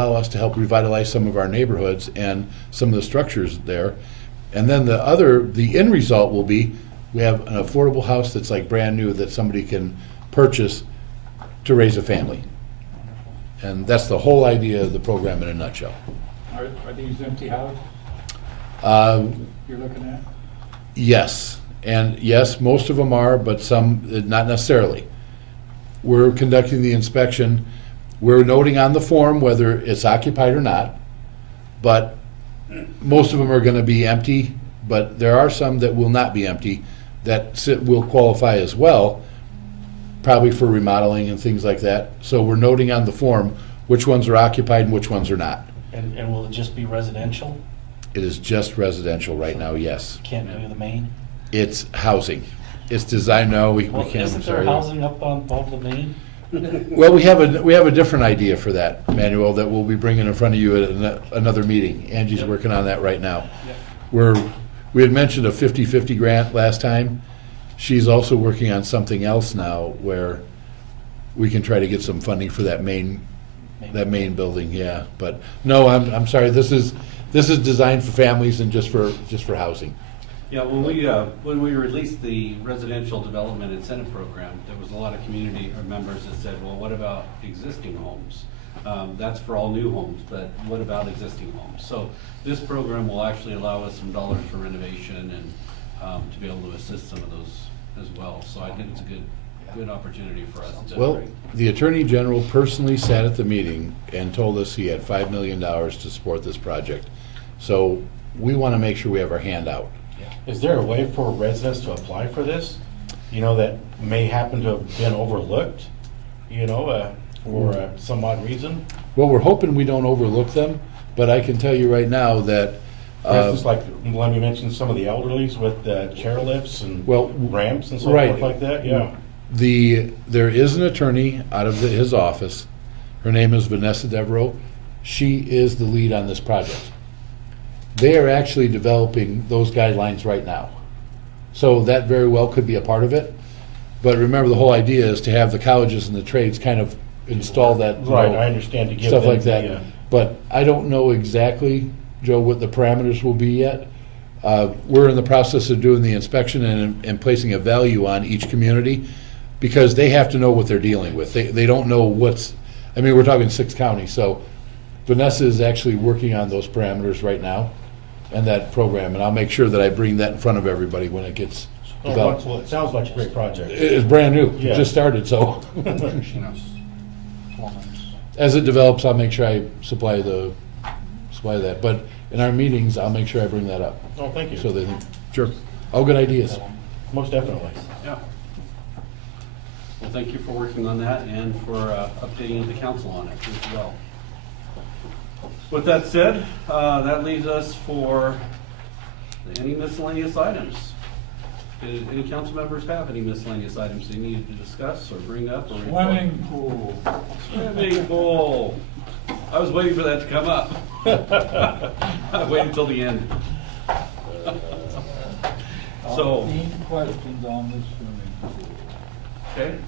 allow us to help revitalize some of our neighborhoods and some of the structures there. And then the end result will be, we have an affordable house that's like brand new that somebody can purchase to raise a family. And that's the whole idea of the program in a nutshell. Are these empty houses you're looking at? Yes, and yes, most of them are, but some, not necessarily. We're conducting the inspection. We're noting on the form whether it's occupied or not, but most of them are gonna be empty, but there are some that will not be empty that will qualify as well, probably for remodeling and things like that. So we're noting on the form which ones are occupied and which ones are not. And will it just be residential? It is just residential right now, yes. Can't do the main? It's housing. It's designed, no, we Well, can't, I'm isn't there sorry. housing up on the main? Well, we have a different idea for that, Manuel, that we'll be bringing in front of you at another meeting. Angie's working on that right now. We had mentioned a 50-50 grant last time. She's also working on something else now where we can try to get some funding for that main building, yeah. But no, I'm sorry, this is designed for families and just for housing. Yeah, when we released the residential development incentive program, there was a lot of community members that said, well, what about existing homes? That's for all new homes, but what about existing homes? So this program will actually allow us some dollars for renovation and to be able to assist some of those as well. So I think it's a good opportunity for us to. Well, the Attorney General personally sat at the meeting and told us he had $5 million to support this project. So we want to make sure we have our hand out. Is there a way for residents to apply for this? You know, that may happen to have been overlooked, you know, for some odd reason? Well, we're hoping we don't overlook them, but I can tell you right now that, For instance, like, let me mention some of the elderlies with chairlifts and Well, ramps and so right. forth like that, yeah. there is an attorney out of his office. Her name is Vanessa Devereaux. She is the lead on this project. They are actually developing those guidelines right now. So that very well could be a part of it. But remember, the whole idea is to have the colleges and the trades kind of install that, you Right, know, I understand, to give stuff them like that. the, But I don't know exactly, Joe, what the parameters will be yet. We're in the process of doing the inspection and placing a value on each community, because they have to know what they're dealing with. They don't know we're talking 6 counties, so Vanessa is actually working on those parameters right now and that program, and I'll make sure that I bring that in front of everybody when it gets developed. well, it sounds like a great project. It's brand new, it Yeah. just started, so as it develops, I'll make sure I supply that. But in our meetings, I'll make sure I bring that up. Oh, thank you. So they think, sure, all good ideas. Most definitely. Yeah. Well, thank you for working on that and for updating the council on it as well. With that said, that leaves us for any miscellaneous items. Did any council members have any miscellaneous items they needed to discuss or bring up? Or Swimming pool. Swimming pool. I was waiting for that to come up. I waited until the end. So, 15 questions on this swimming pool. okay.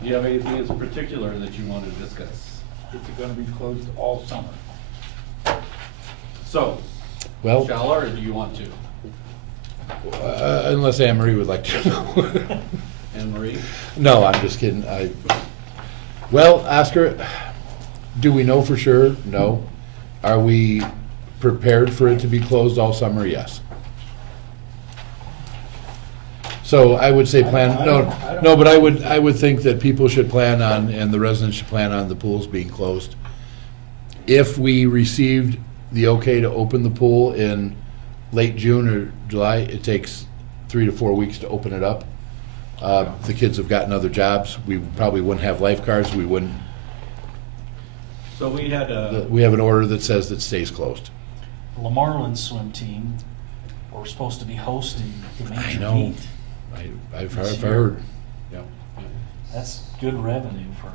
Do you have anything in particular that you want to discuss? It's gonna be closed all summer. So, Well, shall or do you want to? unless Anne Marie would like to know. Anne Marie? No, I'm just kidding. Well, Oscar, do we know for sure? No. Are we prepared for it to be closed all summer? Yes. So I would say plan, but I would think that people should plan on, and the residents should plan on the pools being closed. If we received the okay to open the pool in late June or July, it takes 3 to 4 weeks to open it up. The kids have gotten other jobs. We probably wouldn't have lifeguards. We wouldn't. So we had a, We have an order that says it stays closed. Lamarland swim team, we're supposed to be hosting the I major know. meet. I've This heard. yeah. That's good revenue for,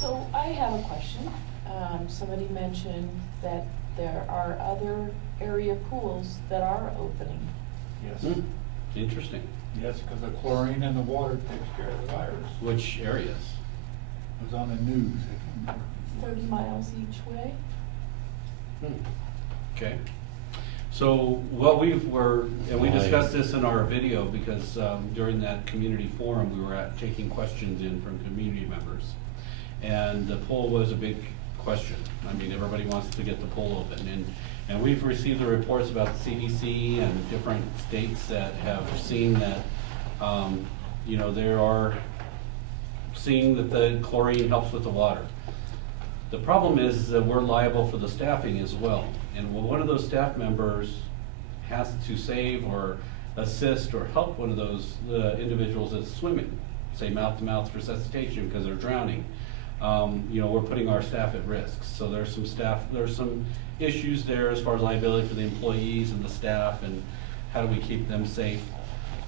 So I have a question. Somebody mentioned that there are other area pools that are opening. Yes, Interesting. yes, because the chlorine in the water takes care of the virus. Which areas? It was on the news. I can't remember. 30 miles each way. Okay. So what we discussed this in our video because during that community forum, we were taking questions in from community members. And the pool was a big question. I mean, everybody wants to get the pool open. And we've received the reports about the CDC and different states that have seen that, they are seeing that the chlorine helps with the water. The problem is that we're liable for the staffing as well. And when one of those staff members has to save or assist or help one of those individuals that's swimming, say mouth-to-mouth resuscitation because they're drowning, we're putting our staff at risk. So there's some issues there as far as liability for the employees and the staff and how do we keep them safe.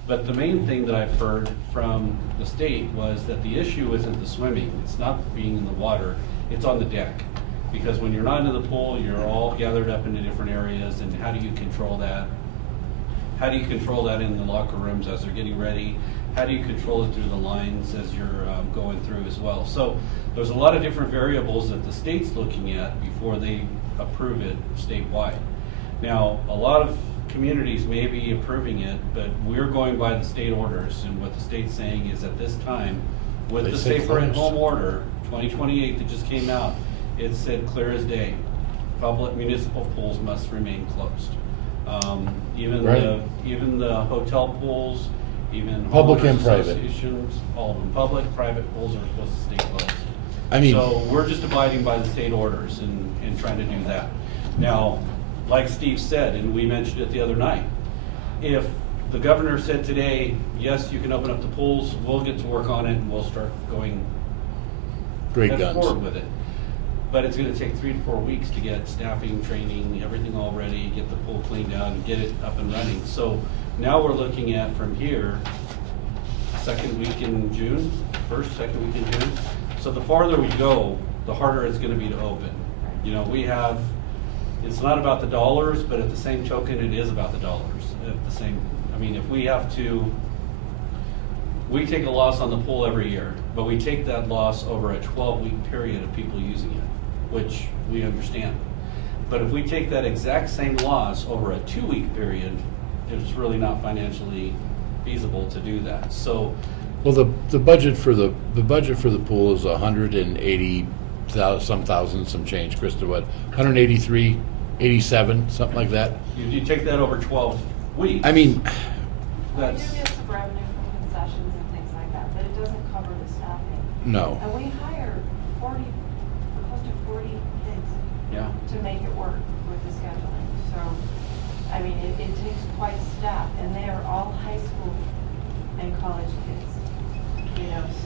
But the main thing that I've heard from the state was that the issue isn't the swimming. It's not being in the water. It's on the deck. Because when you're not in the pool, you're all gathered up into different areas, and how do you control that? How do you control that in the locker rooms as they're getting ready? How do you control it through the lines as you're going through as well? So there's a lot of different variables that the state's looking at before they approve it statewide. Now, a lot of communities may be approving it, but we're going by the state orders, and what the state's saying is at this time, with They the say Safer at closed. Home order, 2028 that just came out, it said clear as day, public municipal pools must remain closed. Even the hotel pools, even Public homeowners and private. associations, all of them, public, private pools are supposed to stay closed. I mean, So we're just abiding by the state orders and trying to do that. Now, like Steve said, and we mentioned it the other night, if the governor said today, yes, you can open up the pools, we'll get to work on it and we'll start going great head guns. forward with it. But it's gonna take 3 to 4 weeks to get staffing, training, everything all ready, get the pool cleaned out and get it up and running. So now we're looking at from here, second week in June, second week in June. So the farther we go, the harder it's gonna be to open. It's not about the dollars, but at the same token, it is about the dollars. If we take a loss on the pool every year, but we take that loss over a 12-week period of people using it, which we understand. But if we take that exact same loss over a 2-week period, it's really not financially feasible to do that. So, Well, the budget for the pool is 180 thousand, some change, Krista, what, 183, 87, something like that. you take that over 12 weeks. I mean, We do That's, get some revenue from concessions and things like that, but it doesn't cover the staffing. no. And we hire close to 40 kids yeah. to make it work with the scheduling. So, it takes quite staff, and they are all high school and college kids,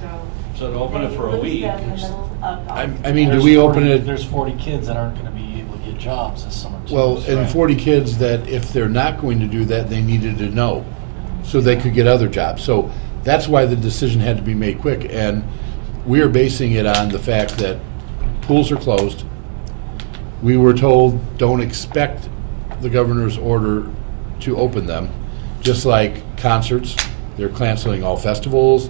so. So to open it for a they lose week, them in the middle of I mean, do There's we 40 open it? There's 40 kids that aren't gonna be able to get jobs this summer too. Well, so- and 40 kids that if they're not going to do that, they needed to know, so they could get other jobs. So that's why the decision had to be made quick, and we are basing it on the fact that pools are closed. We were told, don't expect the governor's order to open them, just like concerts, they're canceling all festivals.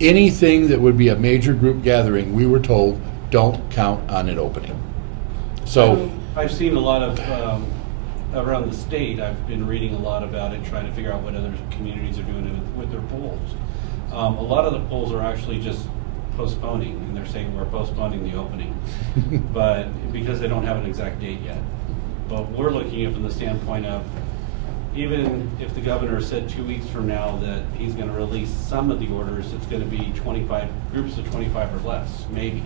Anything that would be a major group gathering, we were told, don't count on it opening. So, I've seen a lot of, around the state, I've been reading a lot about it, trying to figure out what other communities are doing with their pools. A lot of the pools are actually just postponing, and they're saying we're postponing the opening, but because they don't have an exact date yet. But we're looking at it from the standpoint of, even if the governor said 2 weeks from now that he's gonna release some of the orders, it's gonna be 25, groups of 25 or less, maybe.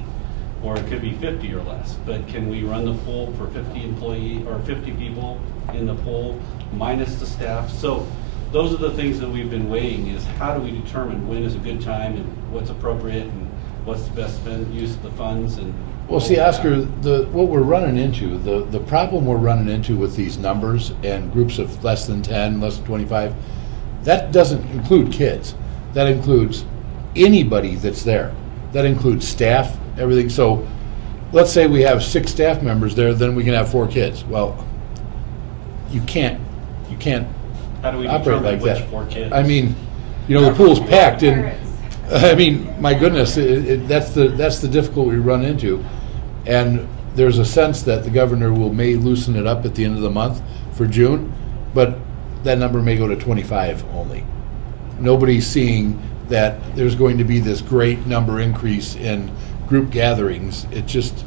Or it could be 50 or less, but can we run the pool for 50 people in the pool minus the staff? So those are the things that we've been weighing, is how do we determine when is a good time and what's appropriate and what's the best use of the funds and. well, see, Oscar, what we're running into, the problem we're running into with these numbers and groups of less than 10, less than 25, that doesn't include kids. That includes anybody that's there. That includes staff, everything. So let's say we have 6 staff members there, then we can have 4 kids. Well, you can't How do we operate determine like which that. 4 kids? I mean, the pool's packed and, Parents. I mean, my goodness, that's the difficulty we run into. And there's a sense that the governor may loosen it up at the end of the month for June, but that number may go to 25 only. Nobody's seeing that there's going to be this great number increase in group gatherings. It just,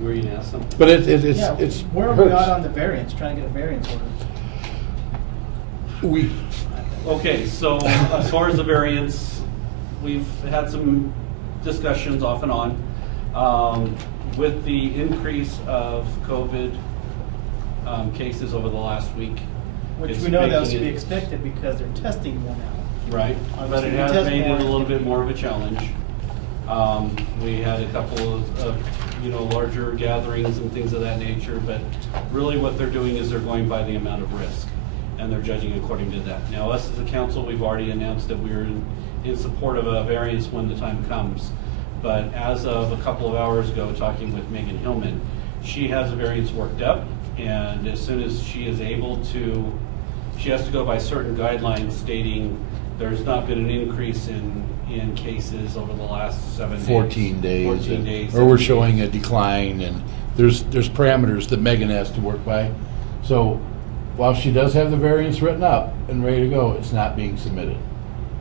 Were you gonna ask something? but Yeah, it's where are we hurts. at on the variance, trying to get a variance order? We, Okay, so as far as the variance, we've had some discussions off and on. With the increase of COVID cases over the last week. Which it's we know that was to making be it- expected because they're testing more now. Right, but Obviously, it we has test made it more. a little bit more of a challenge. We had a couple of, larger gatherings and things of that nature, but really what they're doing is they're going by the amount of risk, and they're judging according to that. Now, us as a council, we've already announced that we're in support of a variance when the time comes. But as of a couple of hours ago, talking with Megan Hillman, she has a variance worked up, and as soon as she is able to, she has to go by certain guidelines stating there's not been an increase in cases over the last 7 days. 14 days. 14 days. Or we're showing a decline, and there's parameters that Megan has to work by. So while she does have the variance written up and ready to go, it's not being submitted.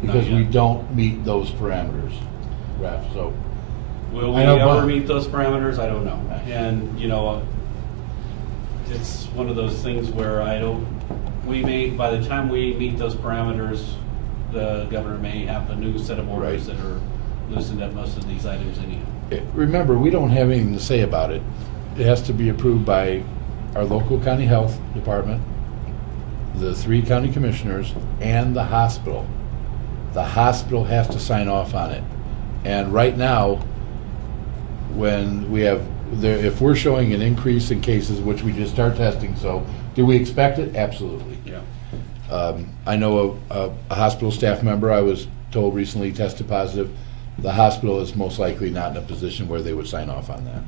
Not Because we yet. don't meet those parameters, Raf, so. Will we I know, ever but- meet those parameters? I don't know. And, it's one of those things where by the time we meet those parameters, the governor may have a new set of orders Right. that are loosened up most of these items anyhow. Remember, we don't have anything to say about it. It has to be approved by our local county health department, the 3 county commissioners, and the hospital. The hospital has to sign off on it. And right now, when we have, if we're showing an increase in cases, which we just start testing, so do we expect it? Absolutely. Yeah. I know a hospital staff member, I was told recently tested positive. The hospital is most likely not in a position where they would sign off on that.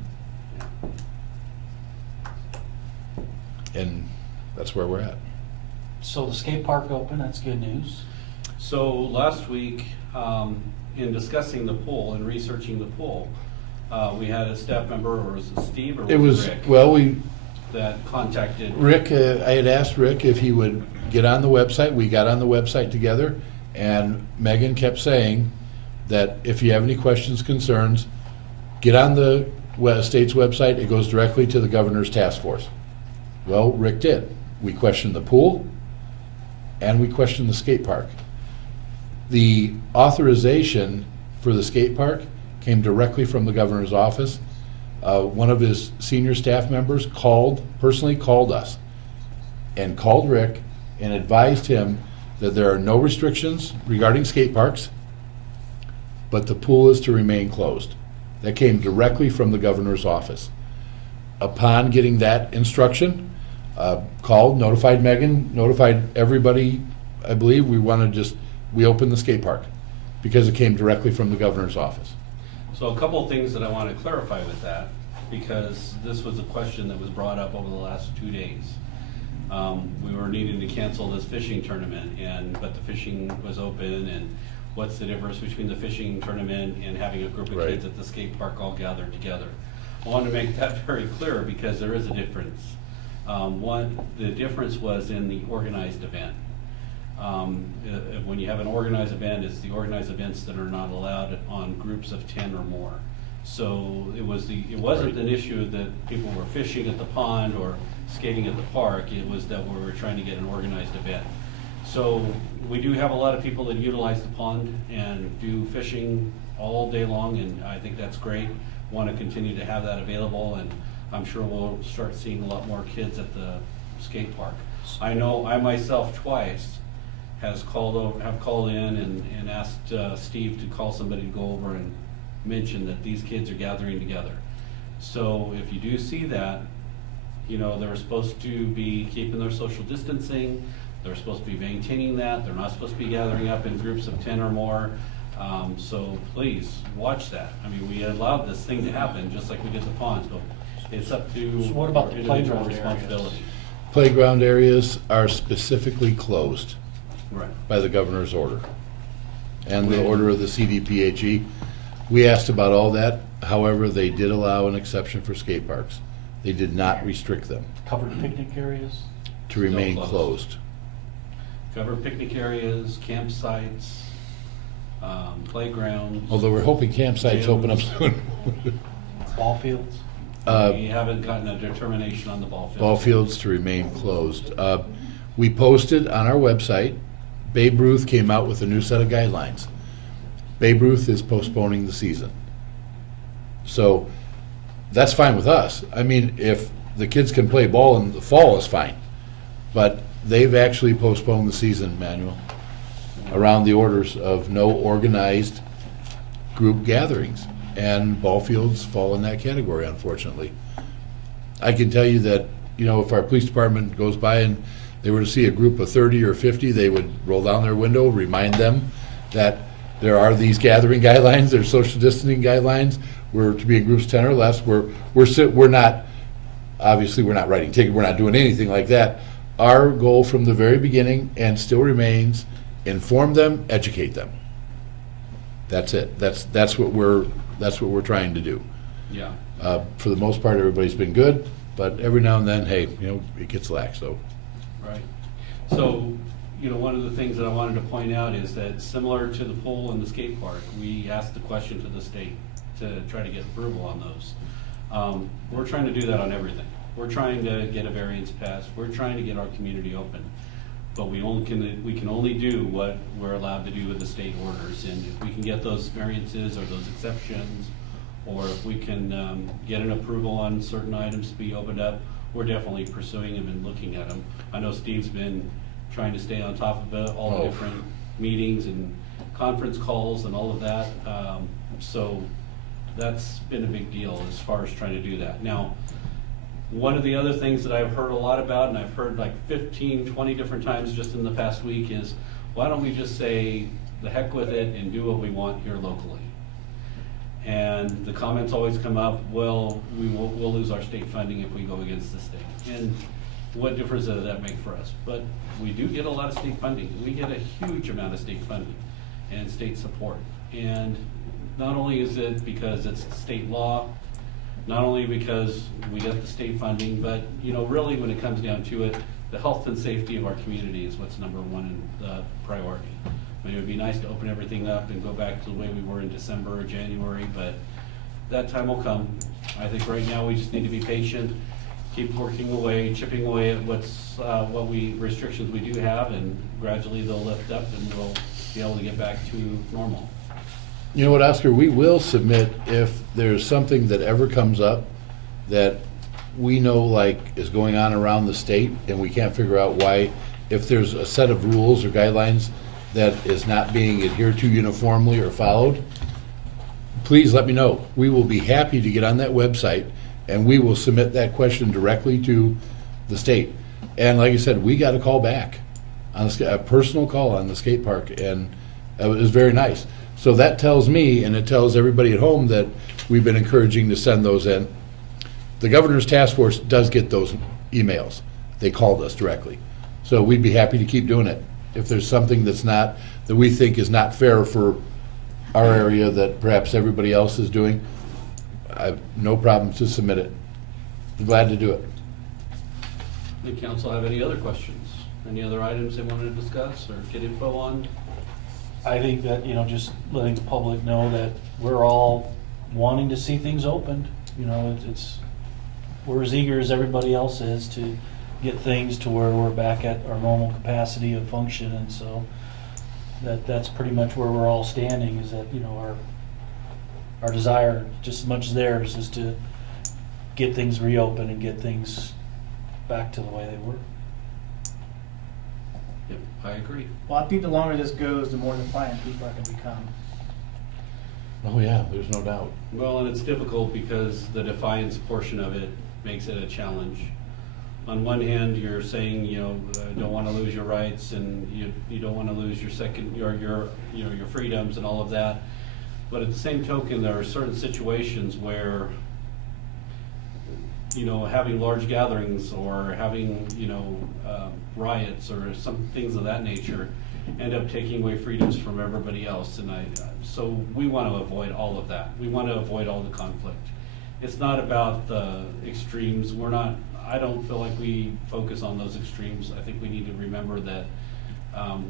And that's where we're at. So the skate park open, that's good news. So last week, in discussing the pool and researching the pool, we had a staff member, or was it Steve or It was was, it Rick? well, That contacted. Rick, I had asked Rick if he would get on the website. We got on the website together, and Megan kept saying that if you have any questions, concerns, get on the state's website. It goes directly to the governor's task force. Well, Rick did. We questioned the pool, and we questioned the skate park. The authorization for the skate park came directly from the governor's office. One of his senior staff members personally called us and called Rick and advised him that there are no restrictions regarding skate parks, but the pool is to remain closed. That came directly from the governor's office. Upon getting that instruction, called, notified Megan, notified everybody. I believe we opened the skate park because it came directly from the governor's office. So a couple of things that I want to clarify with that, because this was a question that was brought up over the last 2 days. We were needing to cancel this fishing tournament, but the fishing was open, and what's the difference between the fishing tournament and having a group of Right. kids at the skate park all gathered together? I wanted to make that very clear because there is a difference. The difference was in the organized event. When you have an organized event, it's the organized events that are not allowed on groups of 10 or more. So it wasn't an issue that people were fishing at the pond or skating at the park. It was that we were trying to get an organized event. So we do have a lot of people that utilize the pond and do fishing all day long, and I think that's great. Want to continue to have that available, and I'm sure we'll start seeing a lot more kids at the skate park. I know I myself twice have called in and asked Steve to call somebody to go over and mention that these kids are gathering together. So if you do see that, they're supposed to be keeping their social distancing, they're supposed to be maintaining that, they're not supposed to be gathering up in groups of 10 or more. So please, watch that. I mean, we allowed this thing to happen, just like we did the ponds, but it's up to So what about the individual playground areas? responsibility. Playground areas are specifically closed Right. by the governor's order and the order of the CDPHE. We asked about all that. However, they did allow an exception for skate parks. They did not restrict them Covered picnic areas? to remain closed. closed. Cover picnic areas, campsites, playgrounds. Although we're hoping campsites open up soon. Ball fields? We haven't gotten a determination on the ball field. Ball fields to remain closed. We posted on our website, Babe Ruth came out with a new set of guidelines. Babe Ruth is postponing the season. So that's fine with us. I mean, if the kids can play ball in the fall, is fine. But they've actually postponed the season, Manuel, around the orders of no organized group gatherings. And ball fields fall in that category, unfortunately. I can tell you that, you know, if our police department goes by and they were to see a group of 30 or 50, they would roll down their window, remind them that there are these gathering guidelines, there's social distancing guidelines. We're to be in groups 10 or less. We're not, obviously, we're not writing tickets, we're not doing anything like that. Our goal from the very beginning, and still remains, inform them, educate them. That's it. That's what we're trying to do. Yeah. For the most part, everybody's been good, but every now and then, hey, you know, it gets lax, so. Right. So, you know, one of the things that I wanted to point out is that similar to the pool and the skate park, we asked the question to the state to try to get approval on those. We're trying to do that on everything. We're trying to get a variance passed. We're trying to get our community open. But we can only do what we're allowed to do with the state orders. And if we can get those variances or those exceptions, or if we can get an approval on certain items to be opened up, we're definitely pursuing them and looking at them. I know Steve's been trying to stay on top of it, all the different meetings and conference calls and all of that. So that's been a big deal as far as trying to do that. Now, one of the other things that I've heard a lot about, and I've heard like 15, 20 different times just in the past week, is why don't we just say the heck with it and do what we want here locally? And the comments always come up, well, we'll lose our state funding if we go against the state. And what difference does that make for us? But we do get a lot of state funding. We get a huge amount of state funding and state support. And not only is it because it's state law, not only because we get the state funding, but, you know, really when it comes down to it, the health and safety of our community is what's number one in the priority. I mean, it would be nice to open everything up and go back to the way we were in December or January, but that time will come. I think right now we just need to be patient, keep working away, chipping away at restrictions we do have, and gradually they'll lift up and we'll be able to get back to normal. You know what, Oscar, we will submit if there's something that ever comes up that we know like is going on around the state and we can't figure out why, if there's a set of rules or guidelines that is not being adhered to uniformly or followed, please let me know. We will be happy to get on that website and we will submit that question directly to the state. And like I said, we got a call back, on a personal call on the skate park, and it was very nice. So that tells me, and it tells everybody at home, that we've been encouraging to send those in. The governor's task force does get those emails. They called us directly. So we'd be happy to keep doing it. If there's something that's not, that we think is not fair for our area that perhaps everybody else is doing, I have no problem to submit it. I'm glad to do it. Did council have any other questions? Any other items they wanted to discuss or get info on? I think that, you know, just letting the public know that we're all wanting to see things opened. You know, we're as eager as everybody else is to get things to where we're back at our normal capacity of function, and so that's pretty much where we're all standing, is that, you know, our desire, just as much as theirs, is to get things reopened and get things back to the way they were. Yep, I agree. Well, I think the longer this goes, the more defiant people are gonna become. Oh yeah, there's no doubt. Well, and it's difficult because the defiance portion of it makes it a challenge. On one hand, you're saying, you know, don't want to lose your rights, and you don't want to lose your your freedoms and all of that. But at the same token, there are certain situations where, you know, having large gatherings or having, you know, riots or some things of that nature, end up taking away freedoms from everybody else. And so we want to avoid all of that. We want to avoid all the conflict. It's not about the extremes. I don't feel like we focus on those extremes. I think we need to remember that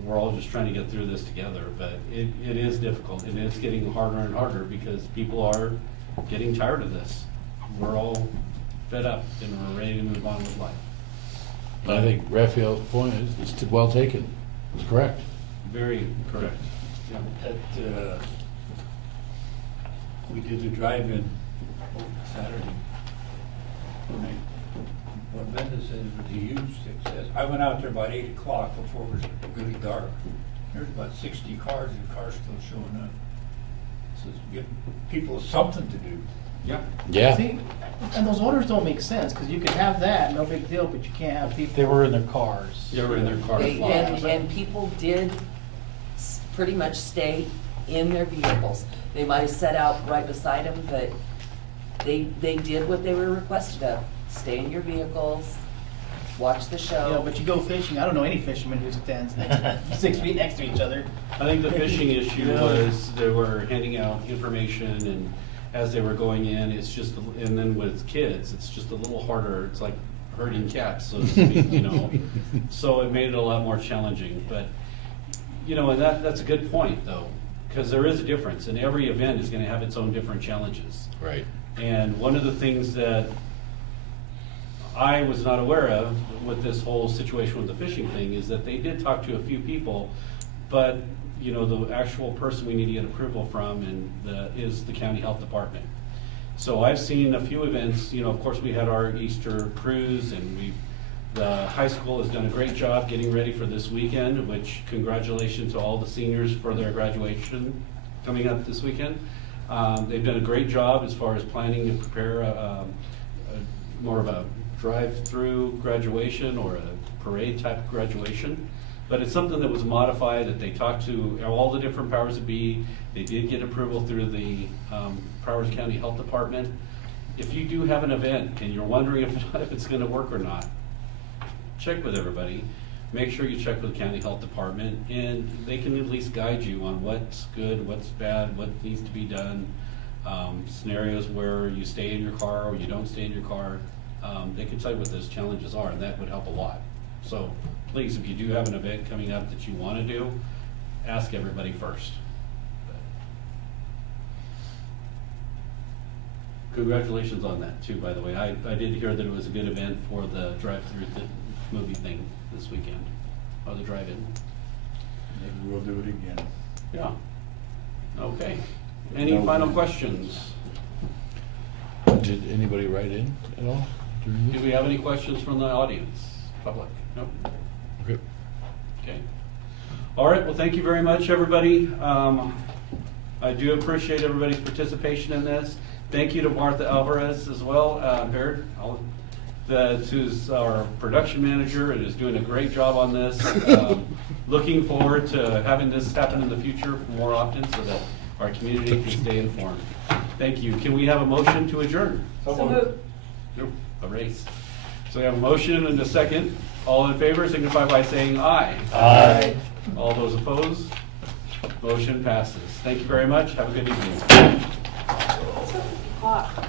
we're all just trying to get through this together, but it is difficult, and it's getting harder and harder because people are getting tired of this. We're all fed up and we're ready to move on with life. I think Raphael's point is well taken. It's correct. Very correct. Yeah. We did the drive-in Saturday. What Linda said was a huge success. I went out there about 8 o'clock before it was really dark. There's about 60 cars and cars still showing up. So it's giving people something to do. Yeah. Yeah. See, and those orders don't make sense, because you can have that, no big deal, but you can't have people. They were in their cars. They were in their cars. And people did pretty much stay in their vehicles. They might have set out right beside them, but they did what they were requested of. Stay in your vehicles, watch the You know, show. but you go fishing, I don't know any fisherman who stands 6 feet next to each other. I think the fishing issue was they were handing out information, and as they were going in, it's just, and then with kids, it's just a little harder. It's like herding cats, so to speak, you know? So it made it a lot more challenging, but, you know, and that's a good point, though, because there is a difference, and every event is gonna have its own different challenges. Right. And one of the things that I was not aware of with this whole situation with the fishing thing is that they did talk to a few people, but, you know, the actual person we need to get approval from is the county health department. So I've seen a few events, you know, of course, we had our Easter cruise, and the high school has done a great job getting ready for this weekend, which congratulations to all the seniors for their graduation coming up this weekend. They've done a great job as far as planning to prepare more of a drive-through graduation or a parade type graduation. But it's something that was modified, that they talked to all the different powers that be. They did get approval through the Powers County Health Department. If you do have an event and you're wondering if it's gonna work or not, check with everybody. Make sure you check with the County Health Department, and they can at least guide you on what's good, what's bad, what needs to be done. Scenarios where you stay in your car or you don't stay in your car. They can tell you what those challenges are, and that would help a lot. So please, if you do have an event coming up that you want to do, ask everybody first. Congratulations on that too, by the way. I did hear that it was a good event for the drive-through movie thing this weekend, or the drive-in. Maybe we'll do it again. Yeah. Okay. Any final questions? Did anybody write in at all? during Do this? we have any questions from the audience, public? Nope. Okay. Okay. All right, well, thank you very much, everybody. I do appreciate everybody's participation in this. Thank you to Martha Alvarez as well, Baird, who's our production manager and is doing a great job on this. Looking forward to having this happen in the future more often so that our community can stay informed. Thank you. Can we have a motion to adjourn? So moved. Nope, a race. So we have a motion and a second. All in favor signify by saying aye. Aye. All those opposed? Motion passes. Thank you very much. Have a good evening. Hot.